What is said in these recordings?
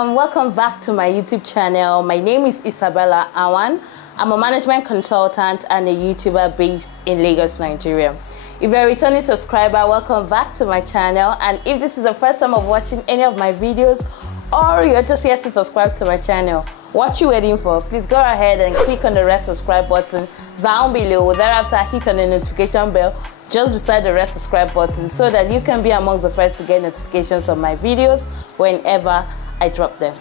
Welcome back to my YouTube channel. My name is Isabella Awan. I'm a management consultant and a YouTuber based in Lagos, Nigeria. If you're a returning subscriber, welcome back to my channel. And if this is the first time of watching any of my videos, or you're just here to subscribe to my channel, what you waiting for? Please go ahead and click on the red subscribe button down below. Thereafter, hit on the notification bell just beside the red subscribe button so that you can be amongst the first to get notifications of my videos whenever I drop them.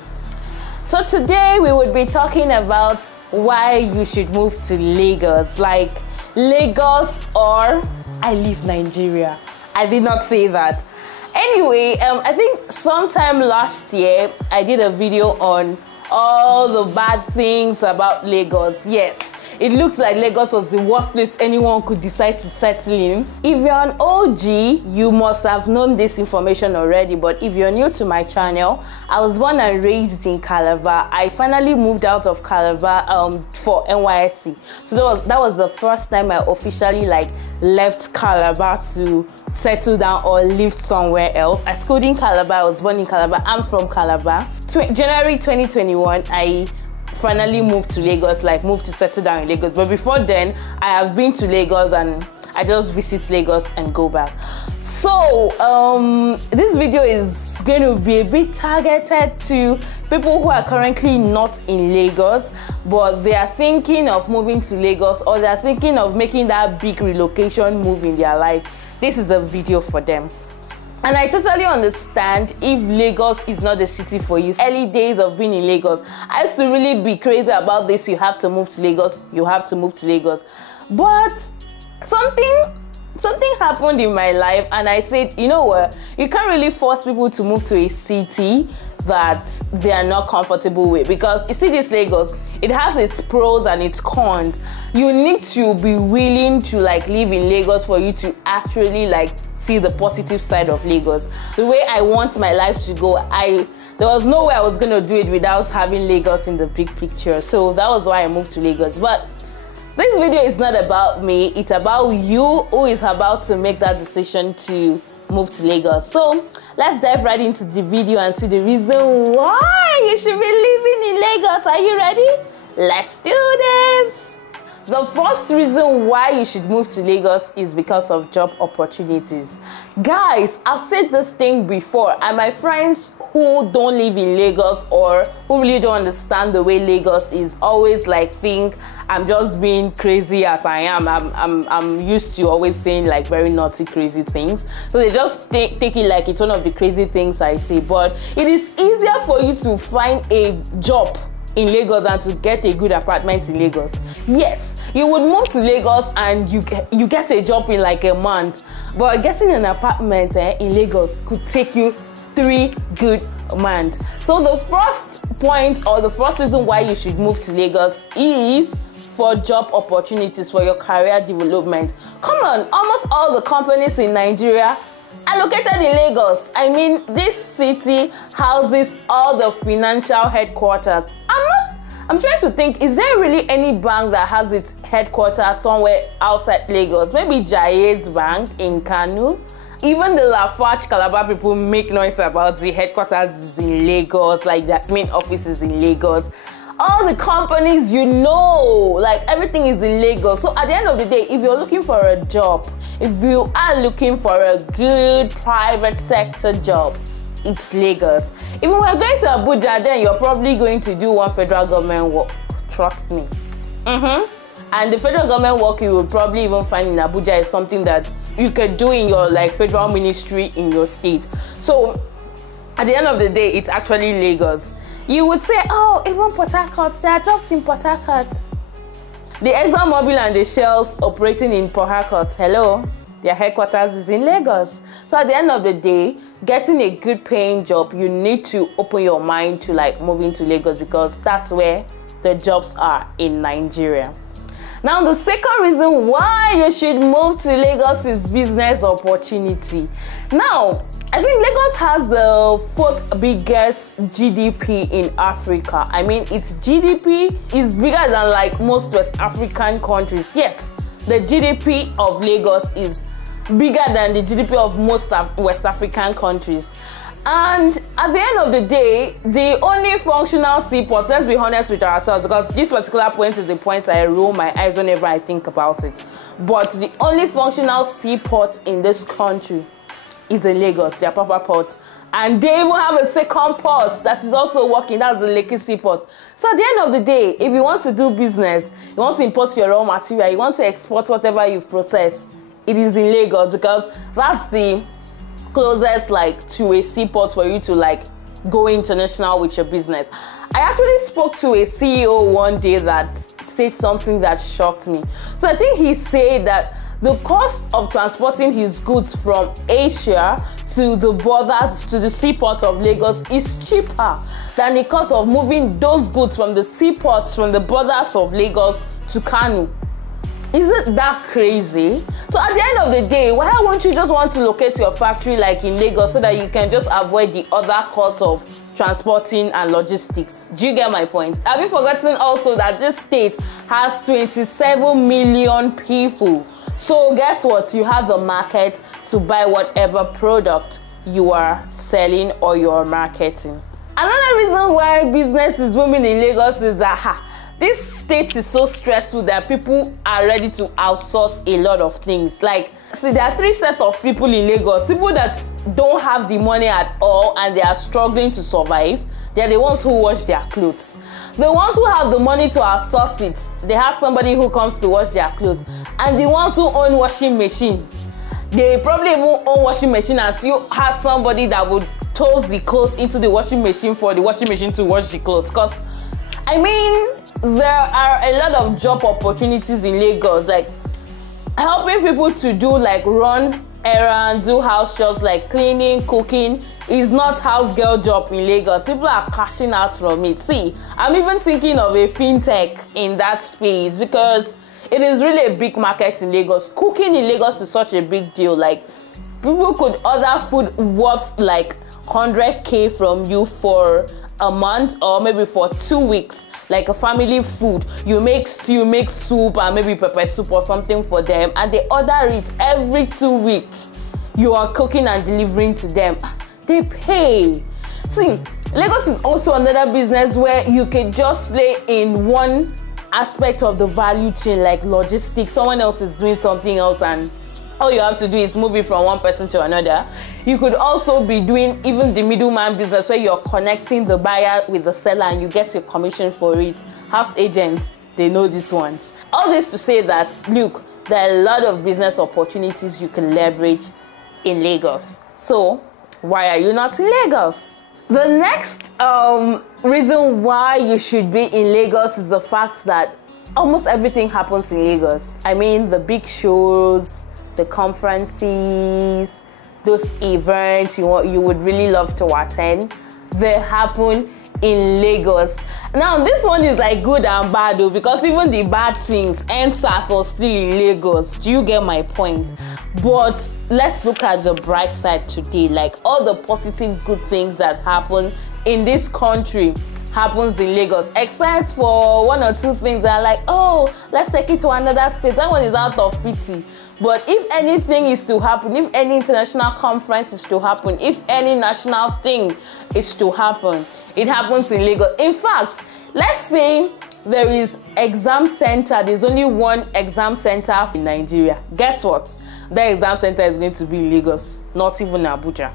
So today we would be talking about why you should move to Lagos. Like Lagos or I leave Nigeria. I did not say that. Anyway, I think sometime last year I did a video on all the bad things about Lagos. Yes, it looks like Lagos was the worst place anyone could decide to settle in. If you're an OG, you must have known this information already, but if you're new to my channel, I was born and raised in Calabar. I finally moved out of Calabar for NYSC. So that was the first time I officially left Calabar to settle down or live somewhere else. I schooled in Calabar, I was born in Calabar, I'm from Calabar. January 2021, I finally moved to Lagos, moved to settle down in Lagos. But before then, I have been to Lagos and I just visit Lagos and go back. So this video is going to be a bit targeted to people who are currently not in Lagos, but they are thinking of moving to Lagos, or they are thinking of making that big relocation move in their life. This is a video for them. And I totally understand if Lagos is not the city for you. Early days of being in Lagos, I used to really be crazy about this. You have to move to Lagos. You have to move to Lagos. But something happened in my life, and I said, you know what? You can't really force people to move to a city that they are not comfortable with, because you see, this Lagos, it has its pros and its cons. You need to be willing to live in Lagos for you to actually see the positive side of Lagos. The way I want my life to go, there was no way I was going to do it without having Lagos in the big picture. So that was why I moved to Lagos. But this video is not about me, it's about you who is about to make that decision to move to Lagos. So let's dive right into the video and see the reason why you should be living in Lagos. Are you ready? Let's do this. The first reason why you should move to Lagos is because of job opportunities. Guys, I've said this thing before, and my friends who don't live in Lagos or who really don't understand the way Lagos is always think I'm just being crazy as I am. I'm used to always saying very naughty, crazy things. So they just take it like it's one of the crazy things I say. But it is easier for you to find a job in Lagos and to get a good apartment in Lagos. Yes, you would move to Lagos and you get a job in a month, but getting an apartment in Lagos could take you 3 good months. So the first point, or the first reason why you should move to Lagos, is for job opportunities, for your career development. Come on, almost all the companies in Nigeria are located in Lagos. I mean, this city houses all the financial headquarters. I'm trying to think, is there really any bank that has its headquarters somewhere outside Lagos? Maybe Jaiz Bank in Kano. Even the Lafarge Calabar people make noise about the headquarters is in Lagos, their main office is in Lagos. All the companies, everything is in Lagos. So at the end of the day, if you're looking for a job, if you are looking for a good private sector job, it's Lagos. If we're going to Abuja, then you're probably going to do one federal government work. Trust me. And the federal government work you will probably even find in Abuja is something that you could do in your federal ministry in your state. So at the end of the day, it's actually Lagos. You would say, oh, even Port Harcourt, there are jobs in Port Harcourt. The ExxonMobil and the Shells operating in Port Harcourt, hello, their headquarters is in Lagos. So at the end of the day, getting a good paying job, you need to open your mind to moving to Lagos, because that's where the jobs are in Nigeria. Now, the second reason why you should move to Lagos is business opportunity. Now, I think Lagos has the 4th biggest GDP in Africa. I mean, its GDP is bigger than most West African countries. Yes, the GDP of Lagos is bigger than the GDP of most West African countries. And at the end of the day, the only functional seaports, let's be honest with ourselves, because this particular point is the point I roll my eyes whenever I think about it. But the only functional seaport in this country is in Lagos, their Apapa port. And they even have a second port that is also working, that's the Lekki Seaport. So at the end of the day, if you want to do business, you want to import your raw material, you want to export whatever you've processed, it is in Lagos, because that's the closest like to a seaport for you to like go international with your business. I actually spoke to a CEO one day that said something that shocked me. So I think he said that the cost of transporting his goods from Asia to the borders, to the seaport of Lagos is cheaper than the cost of moving those goods from the seaports, from the borders of Lagos to Kano. Isn't that crazy? So at the end of the day, why won't you just want to locate your factory like in Lagos so that you can just avoid the other costs of transporting and logistics? Do you get my point? Have you forgotten also that this state has 27 million people? So guess what? You have the market to buy whatever product you are selling or you are marketing. Another reason why business is booming in Lagos is that this state is so stressful that people are ready to outsource a lot of things. Like, see, there are three sets of people in Lagos. People that don't have the money at all and they are struggling to survive. They are the ones who wash their clothes. The ones who have the money to outsource it, they have somebody who comes to wash their clothes. And the ones who own washing machine, they probably even own washing machine and still have somebody that would toss the clothes into the washing machine for the washing machine to wash the clothes. Because, I mean, there are a lot of job opportunities in Lagos, like helping people to do like run errands, do house jobs like cleaning, cooking is not house girl job in Lagos. People are cashing out from it. See, I'm even thinking of a fintech in that space because it is really a big market in Lagos. Cooking in Lagos is such a big deal. Like, people could order food worth like 100K from you for a month or maybe for 2 weeks, like a family food. You make stew, make soup and maybe pepper soup or something for them, and they order it every 2 weeks. You are cooking and delivering to them. They pay. See, Lagos is also another business where you can just play in one aspect of the value chain, like logistics. Someone else is doing something else and all you have to do is move it from one person to another. You could also be doing even the middleman business where you're connecting the buyer with the seller and you get your commission for it. House agents, they know these ones. All this to say that, look, there are a lot of business opportunities you can leverage in Lagos. So why are you not in Lagos? The next reason why you should be in Lagos is the fact that almost everything happens in Lagos. I mean, the big shows, the conferences, those events you would really love to attend, they happen in Lagos. Now this one is like good and bad though, because even the bad things, NSAS are still in Lagos. Do you get my point? But let's look at the bright side today. Like, all the positive good things that happen in this country happens in Lagos, except for one or two things that are like, oh, let's take it to another state. That one is out of pity. But if anything is to happen, if any international conference is to happen, if any national thing is to happen, it happens in Lagos. In fact, let's say there is exam center. There's only one exam center in Nigeria. Guess what? That exam center is going to be in Lagos, not even Abuja.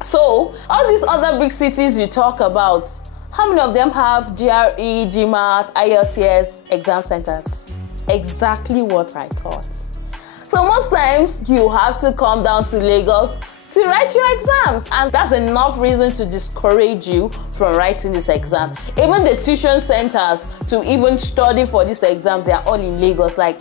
So all these other big cities you talk about, how many of them have GRE, GMAT, IELTS exam centers? Exactly what I thought. So most times you have to come down to Lagos to write your exams, and that's enough reason to discourage you from writing this exam. Even the tuition centers to even study for these exams, they are all in Lagos. Like,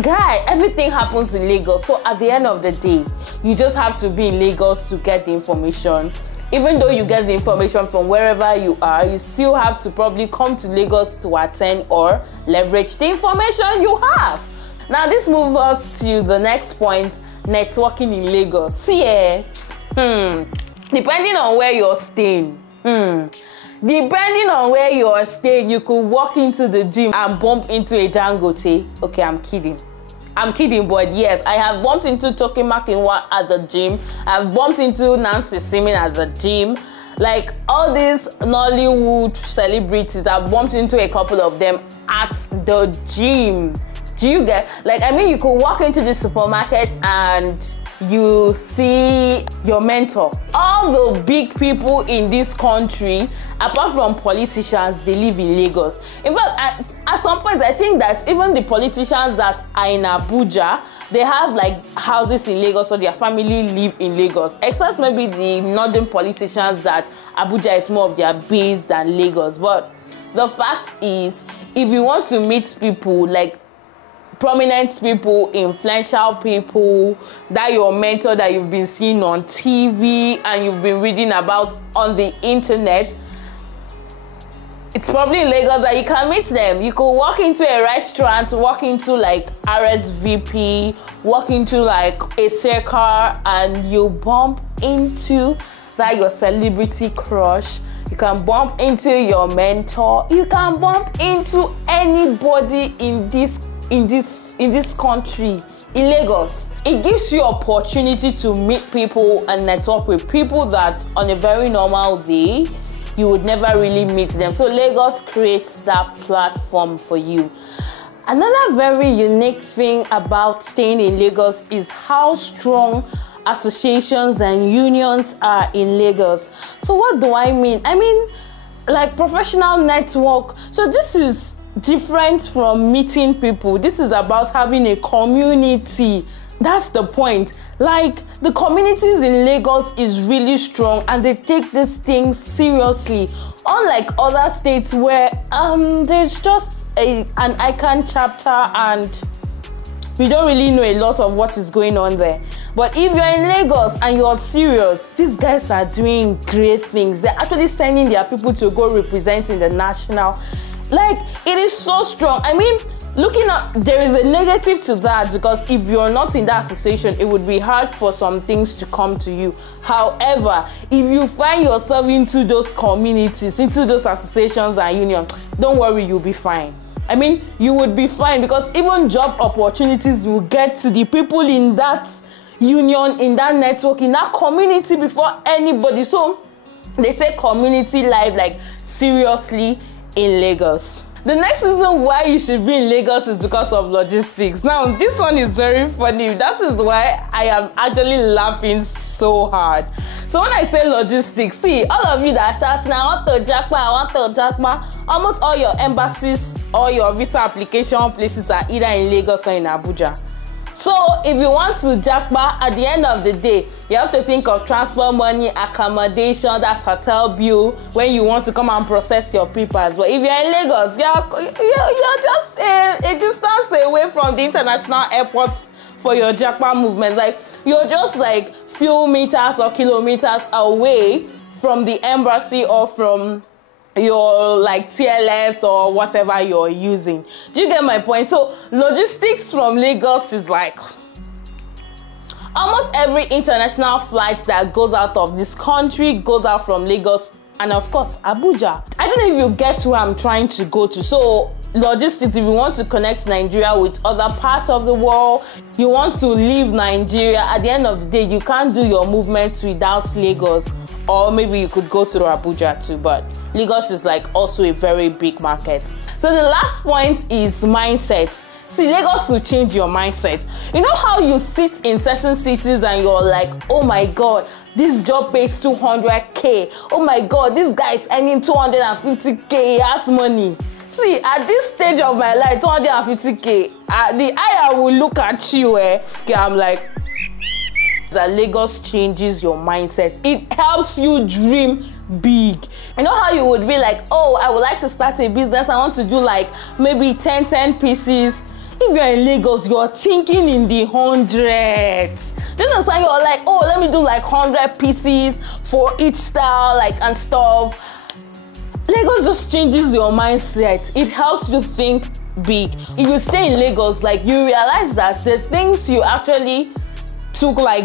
guy, everything happens in Lagos. So at the end of the day, you just have to be in Lagos to get the information. Even though you get the information from wherever you are, you still have to probably come to Lagos to attend or leverage the information you have. Now this moves us to the next point, networking in Lagos. See, depending on where you're staying, you could walk into the gym and bump into a Dangote. Okay, I'm kidding. I'm kidding, but yes, I have bumped into Toke Makinwa at the gym. I've bumped into Nancy Simin at the gym. Like all these Nollywood celebrities, I've bumped into a couple of them at the gym. Do you get? Like, I mean, you could walk into the supermarket and you see your mentor. All the big people in this country, apart from politicians, they live in Lagos. In fact, at some point, I think that even the politicians that are in Abuja, they have like houses in Lagos, so their family live in Lagos. Except maybe the northern politicians that Abuja is more of their base than Lagos. But the fact is, if you want to meet people like prominent people, influential people, that your mentor that you've been seeing on TV and you've been reading about on the internet, it's probably in Lagos that you can meet them. You could walk into a restaurant, walk into like RSVP, walk into like a circle, and you bump into that your celebrity crush. You can bump into your mentor. You can bump into anybody in this country, in Lagos. It gives you opportunity to meet people and network with people that on a very normal day you would never really meet them. So Lagos creates that platform for you. Another very unique thing about staying in Lagos is how strong associations and unions are in Lagos. So what do I mean? I mean like professional network. So this is different from meeting people. This is about having a community. That's the point. Like the communities in Lagos is really strong and they take this thing seriously. Unlike other states where there's just an ICANN chapter and we don't really know a lot of what is going on there. But if you're in Lagos and you're serious, these guys are doing great things. They're actually sending their people to go represent in the national. Like, it is so strong. I mean, looking at, there is a negative to that because if you're not in that association, it would be hard for some things to come to you. However, if you find yourself into those communities, into those associations and unions, don't worry, you'll be fine. I mean, you would be fine because even job opportunities will get to the people in that union, in that network, in that community before anybody. So they take community life like seriously in Lagos. The next reason why you should be in Lagos is because of logistics. Now, this one is very funny. That is why I am actually laughing so hard. So when I say logistics, see, all of you that are shouting, I want to Jackma, almost all your embassies, all your visa application places are either in Lagos or in Abuja. So if you want to Jackma, at the end of the day, you have to think of transport money, accommodation, that's hotel bill, when you want to come and process your papers. But if you're in Lagos, you're just a distance away from the international airports for your Jackma movement. Like, you're just like few meters or kilometers away from the embassy or from your like TLS or whatever you're using. Do you get my point? So logistics from Lagos is like almost every international flight that goes out of this country goes out from Lagos and of course Abuja. I don't know if you get where I'm trying to go to. So logistics, if you want to connect Nigeria with other parts of the world, you want to leave Nigeria, at the end of the day you can't do your movements without Lagos, or maybe you could go through Abuja too, but Lagos is like also a very big market. So the last point is mindset. See, Lagos will change your mindset. You know how you sit in certain cities and you're like, oh my God, this job pays 200K. Oh my God, this guy is earning 250K, he has money. See, at this stage of my life, 250K, the eye I will look at you, I'm like, that Lagos changes your mindset. It helps you dream big. You know how you would be like, oh, I would like to start a business, I want to do like maybe 10 pieces. If you're in Lagos, you're thinking in the hundreds. Do you understand? You're like, oh, let me do like 100 pieces for each style, like, and stuff. Lagos just changes your mindset. It helps you think big. If you stay in Lagos, like, you realize that the things you actually took like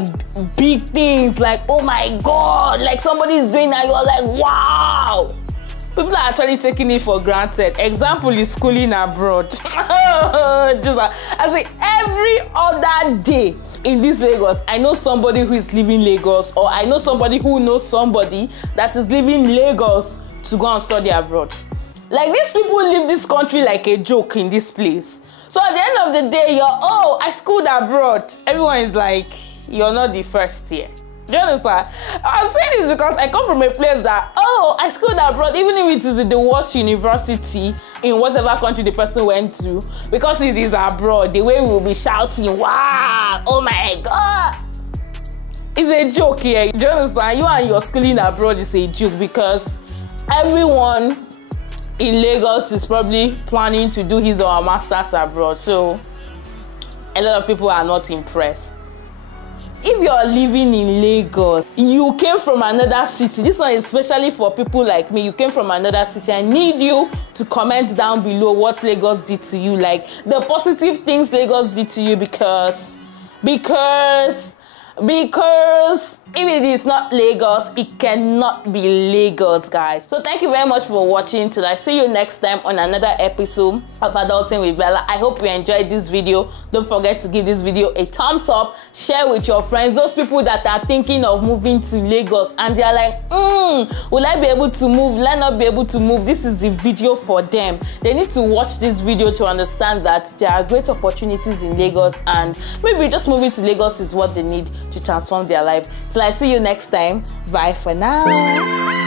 big things, like, oh my God, like somebody is doing that, you're like, wow. People are actually taking it for granted. Example is schooling abroad. I say every other day in this Lagos, I know somebody who is leaving Lagos, or I know somebody who knows somebody that is leaving Lagos to go and study abroad. Like, these people live this country like a joke in this place. So at the end of the day, I schooled abroad. Everyone is like, you're not the first here. Do you understand? I'm saying this because I come from a place that, I schooled abroad, even if it is the worst university in whatever country the person went to, because it is abroad, the way we will be shouting, wow, oh my God. It's a joke here. Do you understand? You and your schooling abroad is a joke, because everyone in Lagos is probably planning to do his or her master's abroad. So a lot of people are not impressed. If you're living in Lagos, you came from another city. This one is especially for people like me. You came from another city. I need you to comment down below what Lagos did to you, like the positive things Lagos did to you, because if it is not Lagos, it cannot be Lagos, guys. So thank you very much for watching. Till I see you next time on another episode of Adulting with Bella. I hope you enjoyed this video. Don't forget to give this video a thumbs up, share with your friends, those people that are thinking of moving to Lagos and they're like, will I be able to move? Will I not be able to move? This is the video for them. They need to watch this video to understand that there are great opportunities in Lagos, and maybe just moving to Lagos is what they need to transform their life. Till I see you next time. Bye for now.